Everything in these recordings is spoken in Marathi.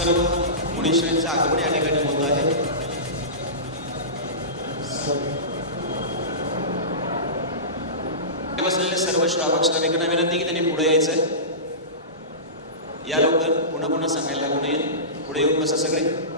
सर्व मुनीश्वरींचं आगमन या ठिकाणी होत आहे. बसलेले सर्व श्रावक श्राविकांना विनंती की त्यांनी पुढे यायचंय. या लवकर पुन्हा पुन्हा सांगायला लागू नये. पुढे येऊन बसा सगळे.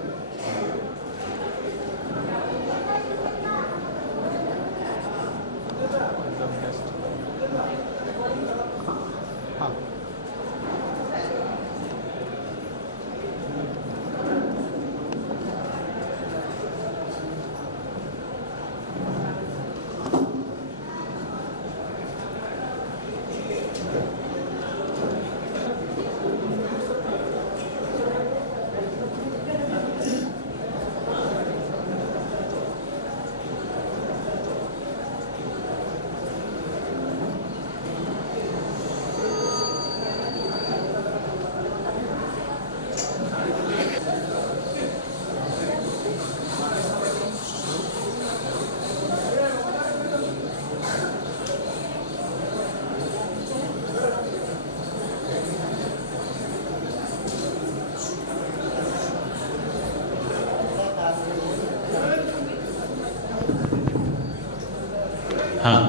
हां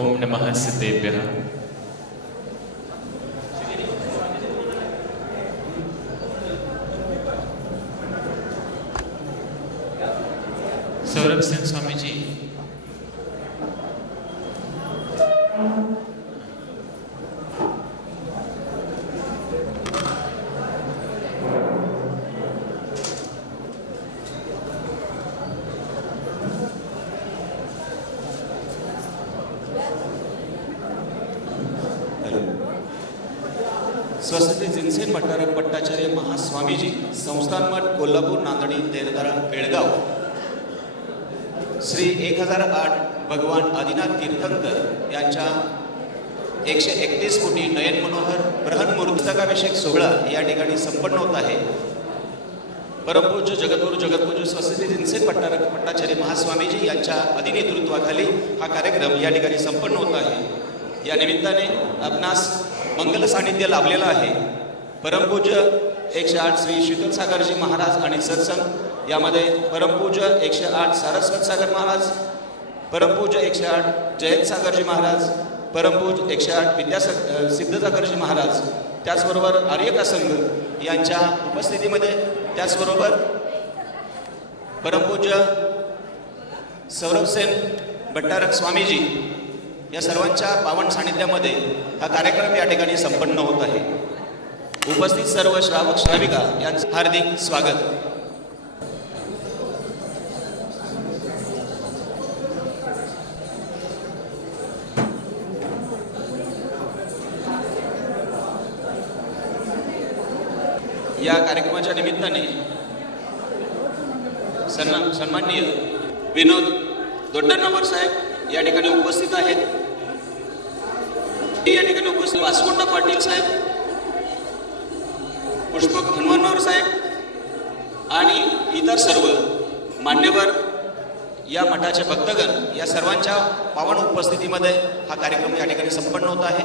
ओम नमः सिद्धेभ्यः। सौरभ सिंह स्वामीजी स्वस्ती जिनसेन भट्टारक भट्टाचार्य महास्वामीजी संस्थान मठ कोल्हापूर नांदणी तेरदारा बेळगाव. श्री एक हजार आठ भगवान आदिनाथ तीर्थंकर यांच्या एकशे एकतीस कोटी नयन मनोहर बृहन्मूर्तकाभिषेक सोहळा या ठिकाणी संपन्न होत आहे. परमपूज्य जगदगुरु जगद्गुरु स्वस्ती जिनसेन भट्टारक भट्टाचार्य महास्वामीजी यांच्या अधिनेतृत्वाखाली हा कार्यक्रम या ठिकाणी संपन्न होत आहे. या निमित्ताने आपणास मंगल सानिध्य लाभलेलं आहे. परमपूज्य एकशे आठ श्री शीतल सागरजी महाराज आणि सत्संग यामध्ये परमपूज्य एकशे आठ सारस्वत सागर महाराज परमपूज्य एकशे आठ जयंत सागरजी महाराज परमपूज एकशे आठ विद्यासा सिद्धसागरजी महाराज त्याचबरोबर आर्यका संघ यांच्या उपस्थितीमध्ये त्याचबरोबर परमपूज्य सौरभसेन भट्टारक स्वामीजी या सर्वांच्या पावन सानिध्यामध्ये हा कार्यक्रम या ठिकाणी संपन्न होत आहे. उपस्थित सर्व श्रावक श्राविका यांचं हार्दिक स्वागत. या कार्यक्रमाच्या निमित्ताने सन्मान सन्माननीय विनोद दोड्डण्णावर साहेब या ठिकाणी उपस्थित आहेत. या ठिकाणी उपस्थित वासकोंडा पाटील साहेब पुष्पक हनुमानवर साहेब आणि इतर सर्व मान्यवर या मठाचे भक्तगण या सर्वांच्या पावन उपस्थितीमध्ये हा कार्यक्रम या ठिकाणी संपन्न होत आहे.